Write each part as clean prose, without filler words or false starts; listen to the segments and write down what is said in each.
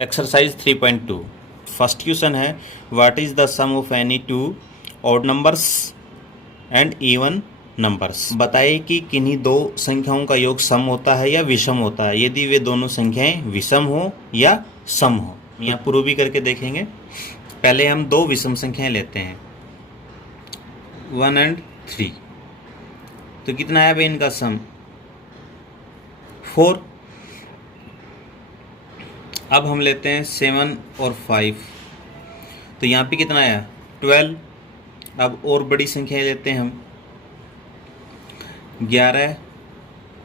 Exercise 3.2 first question है what is the sum of any two odd numbers and even numbers. बताइए कि किन्हीं दो संख्याओं का योग सम होता है या विषम होता है यदि वे दोनों संख्याएं विषम हो या सम हो। यहाँ प्रूव भी करके देखेंगे। पहले हम दो विषम संख्याएं लेते हैं 1 और 3। तो कितना आया भाई इनका सम 4। अब हम लेते हैं 7 और 5। तो यहाँ पे कितना आया 12। अब और बड़ी संख्याएं लेते हैं हम 11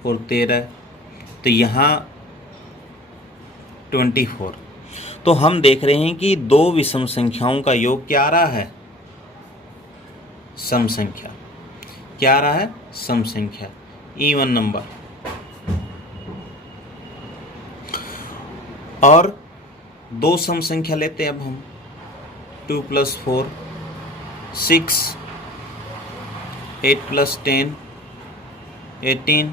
और 13। तो यहाँ 24। तो हम देख रहे हैं कि दो विषम संख्याओं का योग क्या आ रहा है, सम संख्या। क्या आ रहा है, सम संख्या, इवन नंबर। और दो सम संख्या लेते हैं अब हम 2 + 4 6, 8 + 10 18,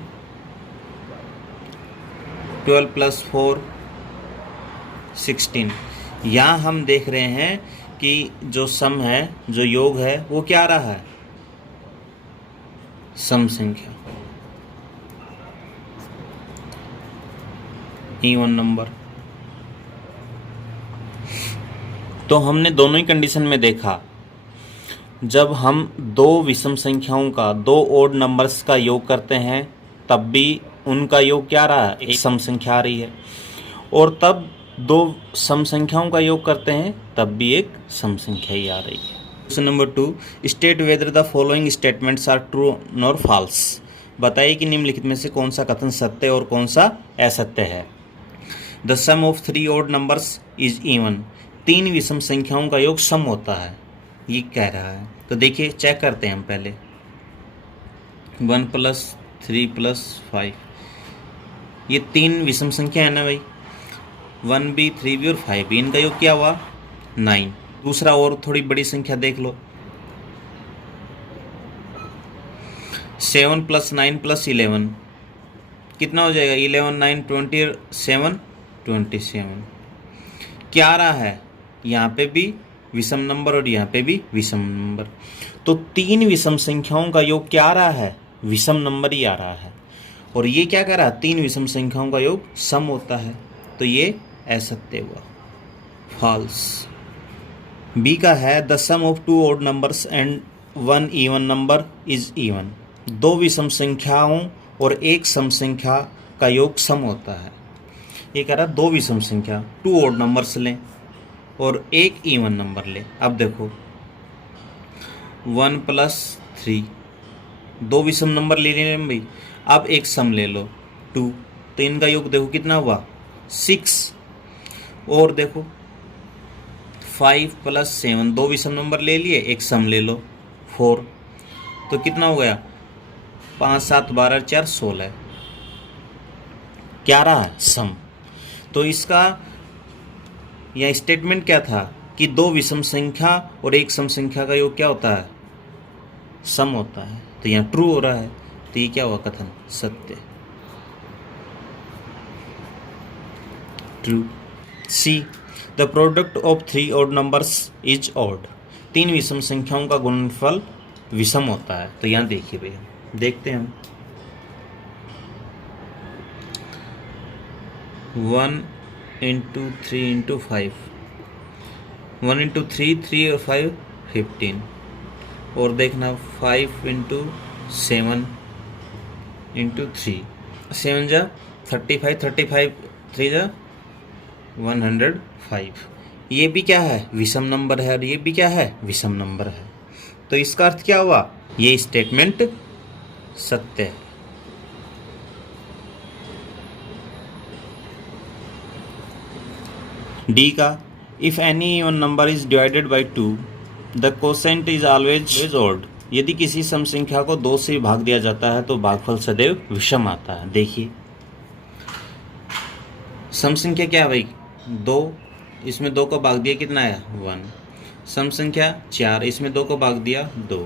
12 + 4 16। यहाँ हम देख रहे हैं कि जो सम है, जो योग है, वो क्या आ रहा है, सम संख्या, इवन नंबर। तो हमने दोनों ही कंडीशन में देखा, जब हम दो विषम संख्याओं का, दो ओड नंबर्स का योग करते हैं तब भी उनका योग क्या आ रहा है, एक सम संख्या आ रही है। और तब दो सम संख्याओं का योग करते हैं तब भी एक सम संख्या ही आ रही है। Question number 2, state whether the following statements are true और फॉल्स। बताइए कि निम्नलिखित में से कौन सा कथन सत्य और कौन सा असत्य है। The sum of 3 odd numbers is even. 3 विषम संख्याओं का योग सम होता है, ये कह रहा है। तो देखिए चेक करते हैं हम पहले 1 + 3 + 5। ये 3 विषम संख्या है ना भाई, 1 भी 3 भी और 5 भी। इनका योग क्या हुआ 9। दूसरा और थोड़ी बड़ी संख्या देख लो 7 + 9 + 11। कितना हो जाएगा 11 9 27 27। क्या आ रहा है, यहाँ पे भी विषम नंबर और यहाँ पे भी विषम नंबर। तो 3 विषम संख्याओं का योग क्या आ रहा है, विषम नंबर ही आ रहा है। और ये क्या कर रहा है, 3 विषम संख्याओं का योग सम होता है। तो ये असत्य हुआ, फॉल्स। बी का है the sum of 2 odd numbers and 1 even number is even. दो विषम संख्याओं और एक सम संख्या का योग सम होता है। ये कह रहा है दो विषम संख्या, 2 ऑड नंबर्स लें और एक इवन नंबर ले। अब देखो 1 + 3, दो विषम नंबर ले लें भाई। अब एक सम ले लो 2, तो इनका योग देखो कितना हुआ 6। और देखो 5 + 7, दो विषम नंबर ले लिए, एक सम ले लो 4। तो कितना हो गया 5 7 12 4 16। क्या रहा है, सम। तो इसका यह स्टेटमेंट क्या था कि दो विषम संख्या और एक सम संख्या का योग क्या होता है, सम होता है। तो यहाँ ट्रू हो रहा है। तो ये क्या हुआ कथन, सत्य, true. See the product of 3 odd numbers is odd. 3 विषम संख्याओं का गुणनफल विषम होता है। तो यहाँ देखिए भैया, देखते हैं हम 1 × 3 × 5, 1 × 3 3 और 5 15। और देखना 5 × 7 × 3 7 जा 35 35 3 जा 105। ये भी क्या है, विषम नंबर है और ये भी क्या है, विषम नंबर है। तो इसका अर्थ क्या हुआ, ये स्टेटमेंट सत्य है। डी का if any even number is divided by 2 the quotient is always odd. यदि किसी सम संख्या को 2 से भाग दिया जाता है तो भागफल सदैव विषम आता है। देखिए सम संख्या क्या है भाई 2, इसमें 2 को भाग दिया कितना आया 1। सम संख्या 4, इसमें 2 को भाग दिया 2।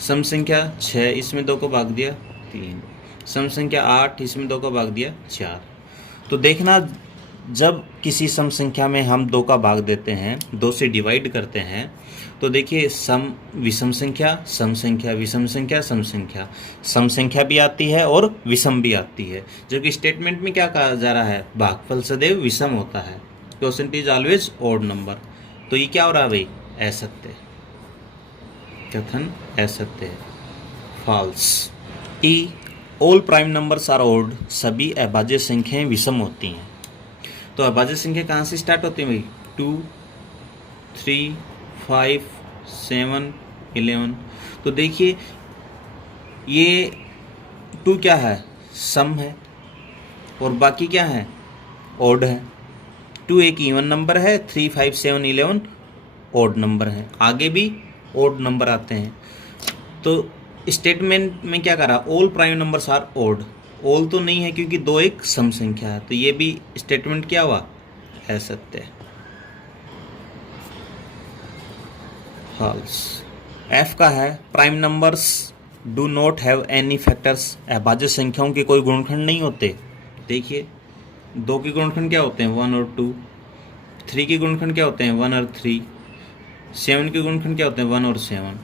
सम संख्या 6, इसमें 2 को भाग दिया 3। सम संख्या 8, इसमें 2 को भाग दिया 4। तो देखना जब किसी सम संख्या में हम 2 का भाग देते हैं, 2 से डिवाइड करते हैं, तो देखिए सम विषम संख्या, सम संख्या, विषम संख्या, सम संख्या भी आती है और विषम भी आती है। जबकि स्टेटमेंट में क्या कहा जा रहा है, भागफल सदैव विषम होता है, quotient is always odd number. तो ये क्या हो रहा है भाई, असत्य, कथन असत्य है, false. E all prime numbers are odd, सभी अभाज्य संख्याएं विषम होती हैं। तो अभाज्य संख्या कहाँ से स्टार्ट होती है भाई, 2, 3, 5, 7, 11। तो देखिए ये 2 क्या है, सम है, और बाकी क्या है, ऑड है। 2 एक इवन नंबर है, 3, 5, 7, 11 ऑड नंबर है, आगे भी ऑड नंबर आते हैं। तो स्टेटमेंट में क्या करा, all prime numbers are odd. All तो नहीं है क्योंकि 2 एक सम संख्या है, तो ये भी स्टेटमेंट क्या हुआ, असत्य, फॉल्स। एफ का है, prime numbers do not have any factors, अभाज्य संख्याओं के कोई गुणनखंड नहीं होते। देखिए 2 के गुणनखंड क्या होते हैं, 1 और 2। 3 के गुणनखंड क्या होते हैं, 1 और 3। 7 के गुणनखंड क्या होते हैं, 1 और 7।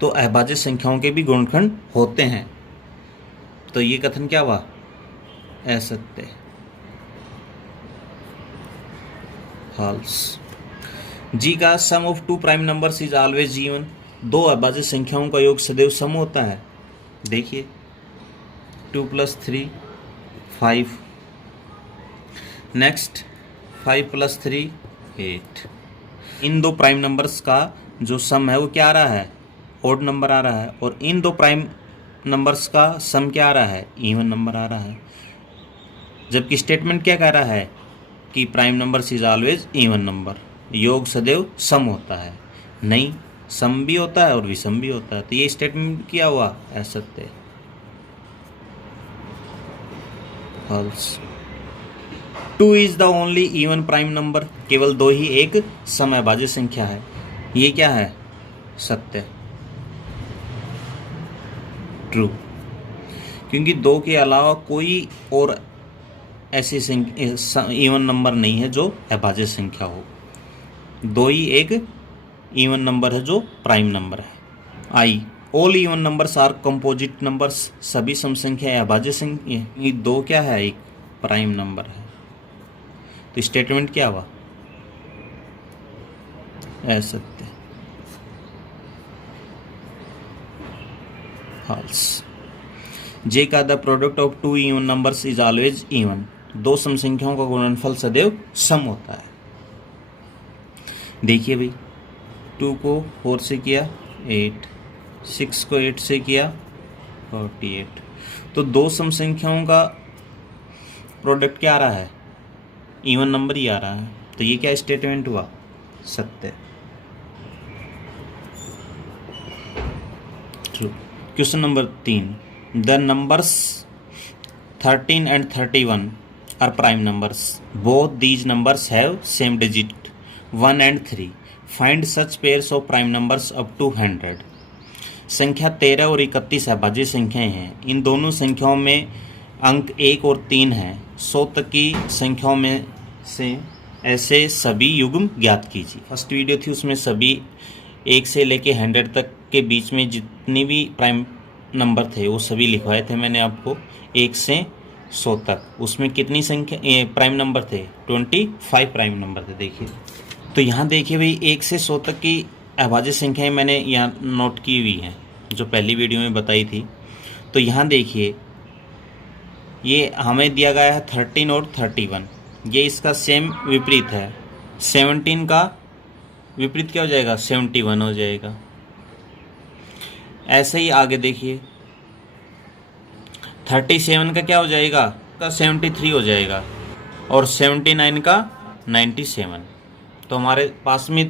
तो अभाज्य संख्याओं के भी गुणनखंड होते हैं। तो ये कथन क्या हुआ, असत्य, फॉल्स। जी का sum of 2 prime numbers is always even, 2 अभाज्य संख्याओं का योग सदैव सम होता है। देखिए 2 + 3 5, नेक्स्ट 5 + 3 8। इन 2 प्राइम नंबर्स का जो सम है वो क्या आ रहा है, ऑड नंबर आ रहा है, और इन 2 प्राइम नंबर्स का सम क्या आ रहा है, इवन नंबर आ रहा है। जबकि स्टेटमेंट क्या कह रहा है कि prime numbers is always even number, योग सदैव सम होता है। नहीं, सम भी होता है और विषम भी होता है। तो ये स्टेटमेंट क्या हुआ, असत्य, false. 2 is the only even prime number, केवल 2 ही एक सम अभाज्य संख्या है। ये क्या है, सत्य, ट्रू, क्योंकि 2 के अलावा कोई और ऐसी इवन नंबर नहीं है जो अभाज्य संख्या हो। 2 ही एक इवन नंबर है जो प्राइम नंबर है। I all even numbers are composite numbers, सभी सम संख्या अभाज्य संख्या। ये 2 क्या है, एक प्राइम नंबर है। तो स्टेटमेंट क्या हुआ, असत्य, फॉल्स। जे का the product of 2 even numbers is always even, 2 सम संख्याओं का गुणनफल सदैव सम होता है। देखिए भाई 2 को 4 से किया 8, 6 को 8 से किया 48। तो 2 सम संख्याओं का प्रोडक्ट क्या आ रहा है, इवन नंबर ही आ रहा है। तो ये क्या स्टेटमेंट हुआ, सत्य, true. Question number 3, the numbers 13 and 31 are prime numbers. Both these numbers have same digit 1 and 3. Find such pairs of prime numbers up to 100. संख्या 13 और 31 अभाज्य संख्याएं हैं। इन दोनों संख्याओं में अंक 1 और 3 हैं। 100 तक की संख्याओं में से ऐसे सभी युग्म ज्ञात कीजिए। फर्स्ट वीडियो थी उसमें सभी 1 से लेके 100 तक के बीच में जितने भी प्राइम नंबर थे वो सभी लिखवाए थे मैंने आपको, 1 से 100 तक। उसमें कितनी संख्या प्राइम नंबर थे, 25 प्राइम नंबर थे। देखिए तो यहाँ देखिए भाई 1 से 100 तक की अभाज्य संख्याएं मैंने यहाँ नोट की हुई हैं जो पहली वीडियो में बताई थी। तो यहाँ देखिए ये हमें दिया गया है 13 और 31, ये इसका सेम विपरीत है। 17 का विपरीत क्या हो जाएगा, 71 हो जाएगा। ऐसे ही आगे देखिए 37 का क्या हो जाएगा, का 73 हो जाएगा, और 79 का 97। तो हमारे पास में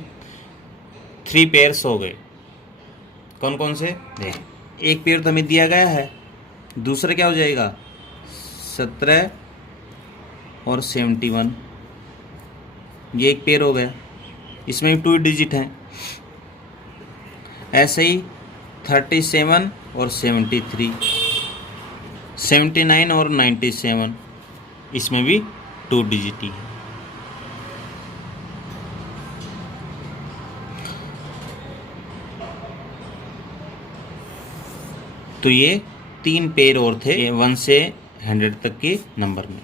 3 पेयर्स हो गए। कौन कौन से, देख एक पेयर तो हमें दिया गया है, दूसरा क्या हो जाएगा 17 और 71, ये एक पेयर हो गया, इसमें भी 2 डिजिट हैं। ऐसे ही 37 और 73, 79 और 97, इसमें भी 2 डिजिट ही है। तो ये 3 पेयर और थे 1 से 100 तक के नंबर में।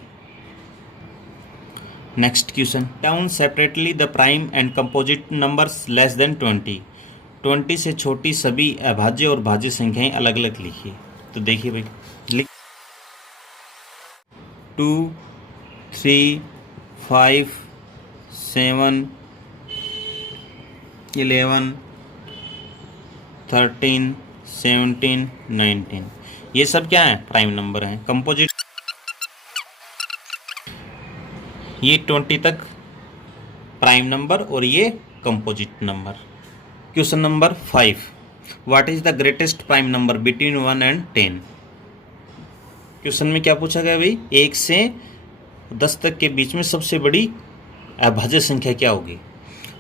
Next question, down separately the prime and composite numbers less then 20 से छोटी सभी अभाज्य और भाज्य संख्याएं अलग अलग लिखिए। तो देखिए भाई, लिख 2, 3, 5, 7, 11, 13, 17, 19, ये सब क्या है? प्राइम नंबर हैं। कंपोजिट ये 20 तक प्राइम नंबर और ये composite number. Question number 5, what is the greatest prime number between 1 and 10? Question में क्या पूछा गया भाई? 1 से 10 तक के बीच में सबसे बड़ी अभाज्य संख्या क्या होगी?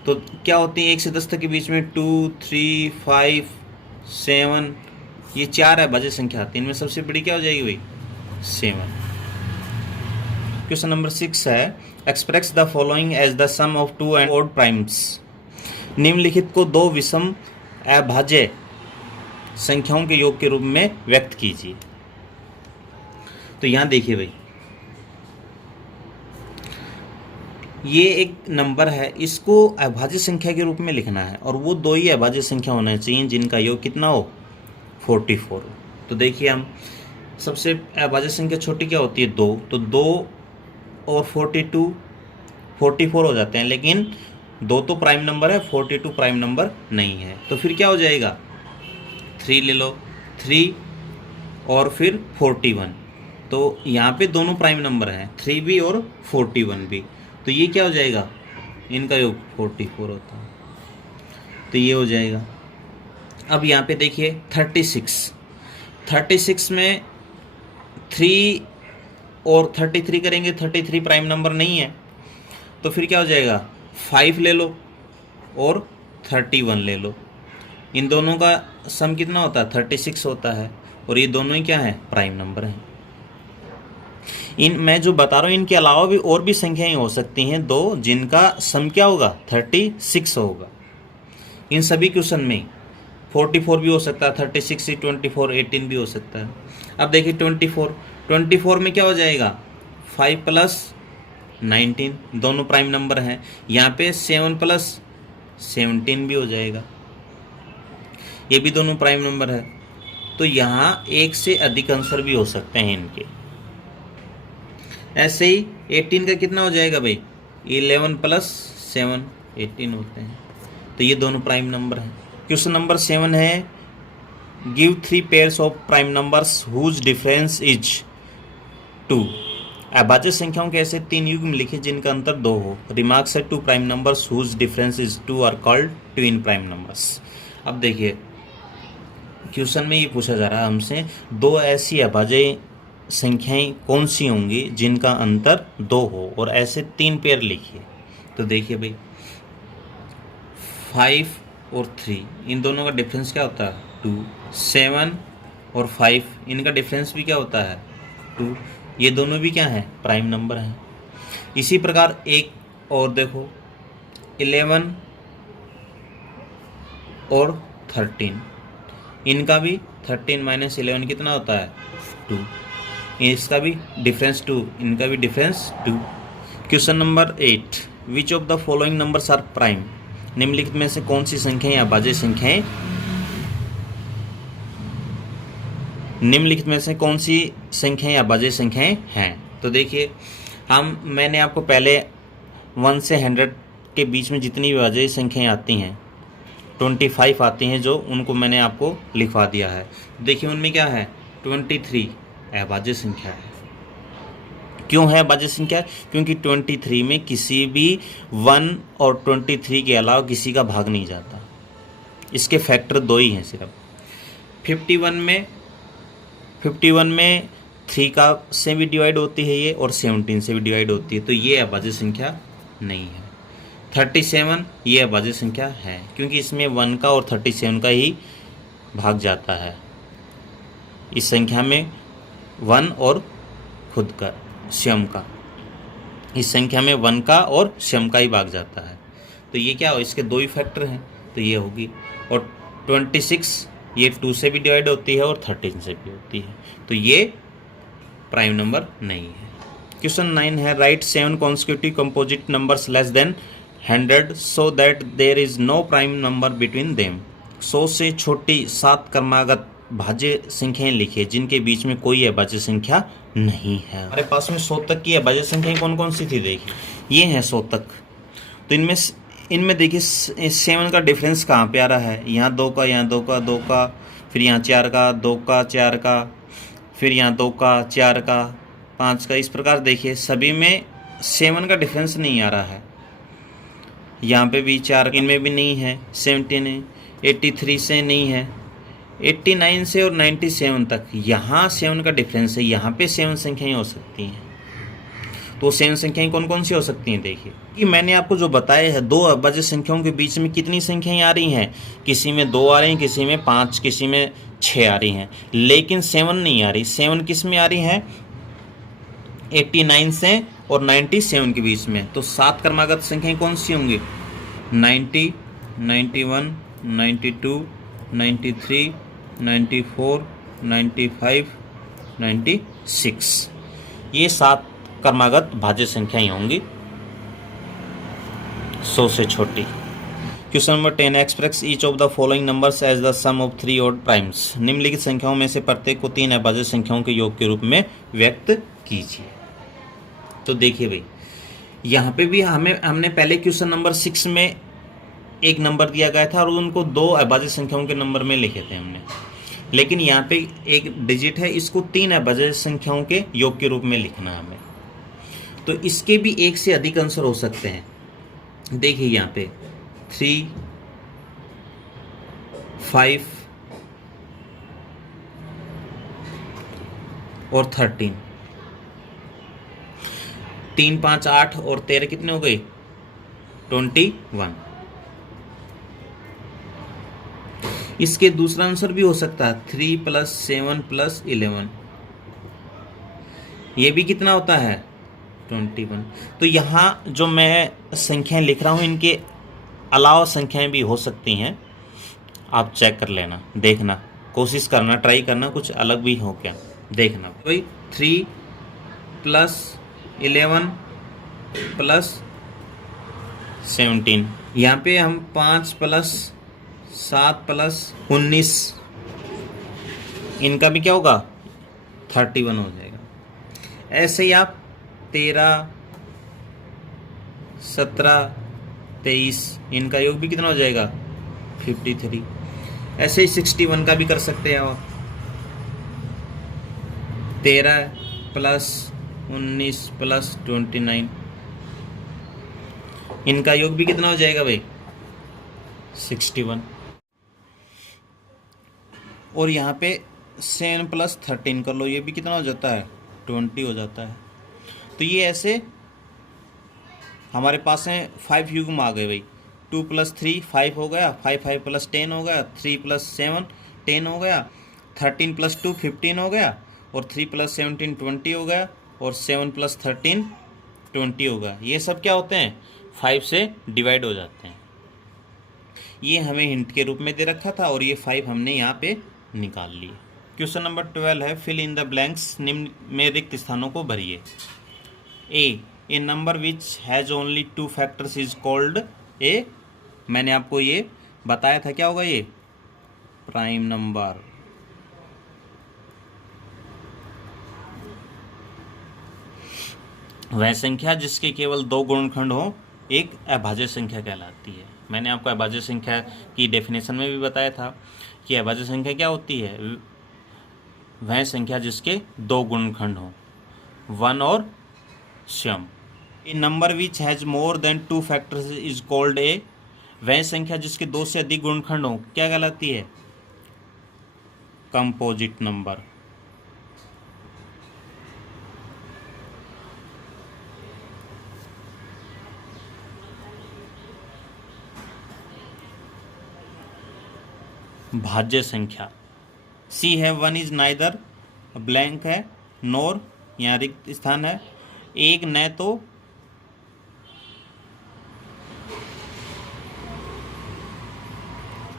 तो क्या होती है 1 से 10 तक के बीच में? 2, 3, 5, 7, ये 4 अभाज्य संख्या आती है। इनमें सबसे बड़ी क्या हो जाएगी भाई? 7। क्वेश्चन नंबर 6 है, express the following as the sum of 2 and odd primes. निम्नलिखित को 2 विषम अभाज्य संख्याओं के योग के रूप में व्यक्त कीजिए। तो यहां देखिए भाई, ये एक नंबर है, इसको अभाज्य संख्या के रूप में लिखना है और वो 2 ही अभाज्य संख्या होना चाहिए जिनका योग कितना हो? 44 हो। तो देखिए, हम सबसे अभाज्य संख्या छोटी क्या होती है? 2, तो 2 और 42 44 हो जाते हैं, लेकिन 2 तो प्राइम नंबर है, 42 प्राइम नंबर नहीं है। तो फिर क्या हो जाएगा? 3 ले लो, 3 और फिर 41, तो यहाँ पे दोनों प्राइम नंबर हैं, 3 भी और 41 भी। तो ये क्या हो जाएगा? इनका योग 44 होता है। तो ये हो जाएगा। अब यहाँ पे देखिए 36 में 3 और 33 करेंगे, 33 प्राइम नंबर नहीं है। तो फिर क्या हो जाएगा? 5 ले लो और 31 ले लो। इन दोनों का सम कितना होता है? 36 होता है और ये दोनों ही क्या है? प्राइम नंबर हैं। मैं जो बता रहा हूँ इनके अलावा भी और भी संख्याएं हो सकती हैं 2 जिनका सम क्या होगा? 36 होगा। इन सभी क्वेश्चन में 44 भी हो सकता है, 36 से 24, 18 भी हो सकता है। अब देखिए 24 में क्या हो जाएगा? 5 + 19, दोनों प्राइम नंबर हैं। यहाँ पे 7 + 17 भी हो जाएगा, ये भी दोनों प्राइम नंबर है। तो यहाँ एक से अधिक आंसर भी हो सकते हैं इनके। ऐसे ही 18 का कितना हो जाएगा भाई? 11 + 7 18 होते हैं। तो ये दोनों प्राइम नंबर हैं। क्वेश्चन नंबर 7 है, give 3 pairs of prime numbers whose difference is 2। अभाज्य संख्याओं के ऐसे 3 युग्म लिखे जिनका अंतर 2 हो। रिमार्क्स है 2 prime numbers whose difference is 2 are called twin prime numbers. अब देखिए, क्वेश्चन में ये पूछा जा रहा है हमसे 2 ऐसी अभाज्य संख्याएं कौन सी होंगी जिनका अंतर 2 हो, और ऐसे 3 पेयर लिखिए। तो देखिए भाई, 5 और 3, इन दोनों का डिफरेंस क्या होता है? 2। 7 और 5, इनका डिफरेंस भी क्या होता है? 2। ये दोनों भी क्या हैं? प्राइम नंबर हैं। इसी प्रकार एक और देखो, 11 और 13, इनका भी 13 - 11 कितना होता है? 2। इसका भी डिफरेंस 2, इनका भी difference 2। Question number 8, which of the following numbers are prime. निम्नलिखित में से कौन सी संख्याएं अभाज्य संख्याएं? निम्नलिखित में से कौन सी संख्याएं अभाज्य संख्याएं हैं? तो देखिए, मैंने आपको पहले 1 से 100 के बीच में जितनी भी अभाज्य संख्याएं आती हैं 25 आती हैं, जो उनको मैंने आपको लिखवा दिया है। देखिए उनमें क्या है? 23 अभाज्य संख्या है। क्यों है अभाज्य संख्या? क्योंकि 23 में किसी भी 1 और 23 के अलावा किसी का भाग नहीं जाता। इसके फैक्टर 2 ही हैं सिर्फ। 51 में 3 का से भी डिवाइड होती है ये, और 17 से भी डिवाइड होती है, तो ये अभाज्य संख्या नहीं है। 37 ये अभाज्य संख्या है, क्योंकि इसमें 1 का और 37 का ही भाग जाता है। इस संख्या में 1 और खुद का स्वयं का, इस संख्या में 1 का और स्वयं का ही भाग जाता है। तो ये क्या हो? इसके 2 ही फैक्टर हैं, तो ये होगी। और 26 ये 2 से भी डिवाइड होती है और 13 से भी होती है, तो ये प्राइम नंबर नहीं है। क्वेश्चन 9 है write 7 consecutive composite numbers less than 100 so that there is no prime number between them. 100 से छोटी 7 क्रमागत भाज्य संख्याएं लिखिए जिनके बीच में कोई अभाज्य संख्या नहीं है। हमारे पास में 100 तक की अभाज्य संख्याएं कौन कौन सी थी, देखिए ये है 100 तक। तो इनमें देखिए 7 का डिफरेंस कहाँ पे आ रहा है, यहाँ 2 का, यहाँ 2 का, 2 का, फिर यहाँ 4 का, 2 का, 4 का, फिर यहाँ 2 का, 4 का, 5 का। इस प्रकार देखिए सभी में 7 का डिफरेंस नहीं आ रहा है। यहाँ पे भी 4, इनमें भी नहीं है, 17 है, 83 से नहीं है, 89 से और 97 तक यहाँ 7 का डिफरेंस है। यहाँ पे 7 संख्याएं हो सकती हैं। तो 7 संख्याएं कौन कौन सी हो सकती हैं, देखिए कि मैंने आपको जो बताया है 2 अभाज्य संख्याओं के बीच में कितनी संख्याएं आ रही हैं, किसी में 2 आ रही हैं, किसी में 5, किसी में 6 आ रही हैं, लेकिन 7 नहीं आ रही। 7 किस में आ रही है, 89 से और 97 के बीच में। तो 7 क्रमागत संख्याएं कौन सी होंगी, 90, 91, 92, 93, 94, 95, 96, ये 7 क्रमागत भाज्य संख्याएं होंगी 100 से छोटी। Question number 10 express each of the following numbers as the sum of 3 odd primes. निम्नलिखित संख्याओं में से प्रत्येक को 3 अभाज्य संख्याओं के योग के रूप में व्यक्त कीजिए। तो देखिए भाई यहाँ पे भी हमने पहले क्वेश्चन नंबर 6 में एक नंबर दिया गया था और उनको 2 अभाज्य संख्याओं के नंबर में लिखे थे हमने, लेकिन यहाँ पे एक डिजिट है, इसको 3 अभाज्य संख्याओं के योग के रूप में लिखना है हमें। तो इसके भी एक से अधिक आंसर हो सकते हैं। देखिए यहाँ पे 3, 5 और 13, 3, 5, 8 और 13 कितने हो गए, 21। इसके दूसरा आंसर भी हो सकता है 3 + 7 + 11, ये भी कितना होता है, 21। तो यहाँ जो मैं संख्याएं लिख रहा हूँ इनके अलावा संख्याएं भी हो सकती हैं, आप चेक कर लेना, देखना, कोशिश करना, ट्राई करना, कुछ अलग भी हो क्या देखना। भाई 3 + 11 + 17, यहाँ पे हम 5 + 7 + 19, इनका भी क्या होगा, 31 हो जाएगा। ऐसे ही आप 13, 17, 23, इनका योग भी कितना हो जाएगा, 53। ऐसे ही 61 का भी कर सकते हैं आप, 13 + 19 + 29, इनका योग भी कितना हो जाएगा भाई, 61। और यहाँ पे 7 + 13 कर लो, ये भी कितना हो जाता है, 20 हो जाता है। तो ये ऐसे हमारे पास में 5 युग्म आ गए भाई। 2 + 3 5 हो गया, 5 + 10 हो गया, 3 + 7 10 हो गया, 13 + 2 15 हो गया, और 3 + 17 20 हो गया, और 7 + 13 20 हो गया। ये सब क्या होते हैं, 5 से डिवाइड हो जाते हैं। ये हमें हिंट के रूप में दे रखा था और ये 5 हमने यहाँ पे निकाल लिए। क्वेश्चन नंबर 12 है फिल इन द ब्लैंक्स, निम्न में रिक्त स्थानों को भरिए। A number which has only 2 factors is called a. मैंने आपको ये बताया था, क्या होगा ये, प्राइम नंबर। वह संख्या जिसके केवल 2 गुणनखंड हो एक अभाज्य संख्या कहलाती है। मैंने आपको अभाज्य संख्या की डेफिनेशन में भी बताया था कि अभाज्य संख्या क्या होती है, वह संख्या जिसके 2 गुणनखंड हो, 1 और सम। A number which has more than 2 factors is called a. वह संख्या जिसके 2 से अधिक गुणनखंड हो क्या कहलाती है, कंपोजिट नंबर। भाज्य संख्या। सी है 1 इज नाइदर, ब्लैंक है, नोर, यहाँ रिक्त स्थान है, एक न तो,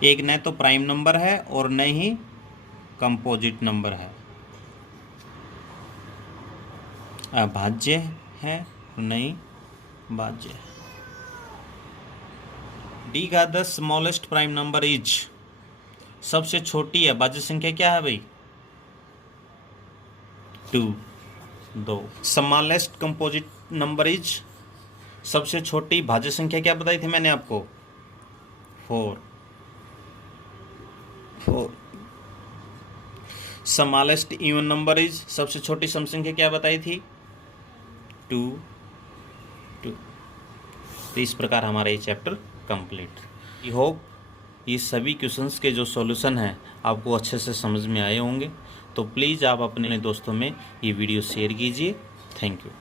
एक न तो प्राइम नंबर है और न ही कंपोजिट नंबर है, अभाज्य है और न ही भाज्य है। डी का the smallest prime number is, सबसे छोटी अभाज्य संख्या क्या है भाई? 2। स्मॉलेस्ट कंपोजिट नंबर इज, सबसे छोटी भाज्य संख्या क्या बताई थी मैंने आपको? 4। स्मॉलेस्ट इवन नंबर इज, सबसे छोटी सम संख्या क्या बताई थी? 2। तो इस प्रकार हमारा ये चैप्टर कंप्लीट। आई होप ये सभी क्वेश्चंस के जो सॉल्यूशन हैं आपको अच्छे से समझ में आए होंगे। तो प्लीज़ आप अपने दोस्तों में ये वीडियो शेयर कीजिए। Thank you.